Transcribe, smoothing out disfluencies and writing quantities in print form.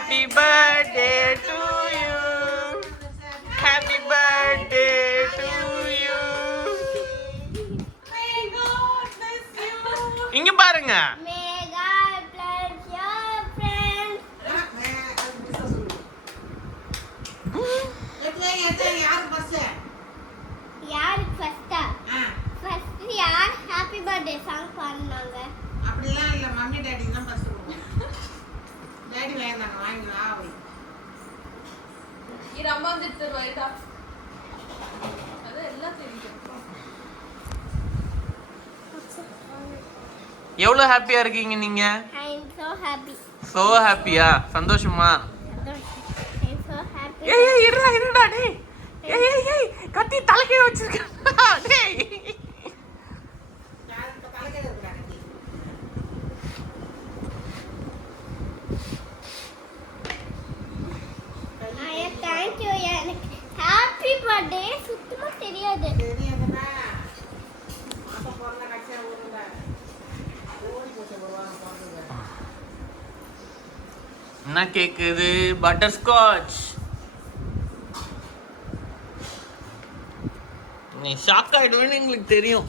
Happy birthday to you. Happy birthday to you. May God bless you. இங்க பாருங்க. May God bless your friends. யாரு bus யாருக்கு ஃபர்ஸ்டா? First யார் happy birthday song பாடுனாங்க? அப்படிலாம் இல்ல, மம்மி டாடி தான் ஃபர்ஸ்ட் கொடுப்பாங்க. டாடி வேண்டாங்க, வாங்கி வா போய். இது அம்மா வந்து தருவாயிடா. அது எல்லாம் தெரியும். எவ்வளவு ஹாப்பியா இருக்கீங்க நீங்க? I am so happy. So ஹாப்பியா? சந்தோஷமா? I am so happy. ஏய் ஏய் இருடா டேய். ஏய் கத்தி தலைக்கே வச்சிருக்கா டேய். தலைக்கே இருக்குடா கட்டி. I am thank you. எனக்கு ஹாப்பி பர்த்டே சுத்தமா தெரியாது. தெரியாதுடா. மாசம் போறல கட்சியா ஊருல. ஓடி போச்சு வருவாங்க போறது. என்ன கேக்குது? Butterscotch. நீ ஷாக் ஆயிடுவேன்னு எங்களுக்கு தெரியும்.